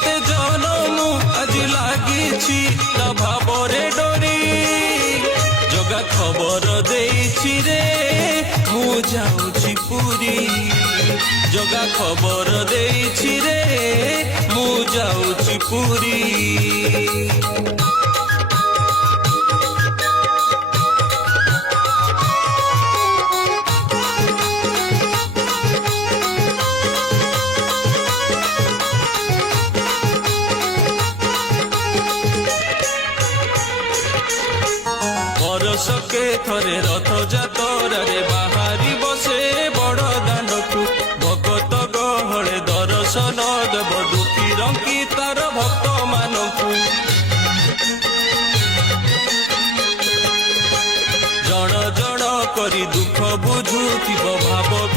केते जनम आज लागिछि ता भावरे डोरी जगा खबर देइछि रे मु जाउछि पुरी जगा खबर देइछि रे मु जाउछि पुरी बरसके थरे रथ जातरे बाहारी बसे बड़ दानकु भगत गहळे दर्शन देव दुखी रंकी तार भक्त मानकु जण जण करी दुख बुझुथिब भाव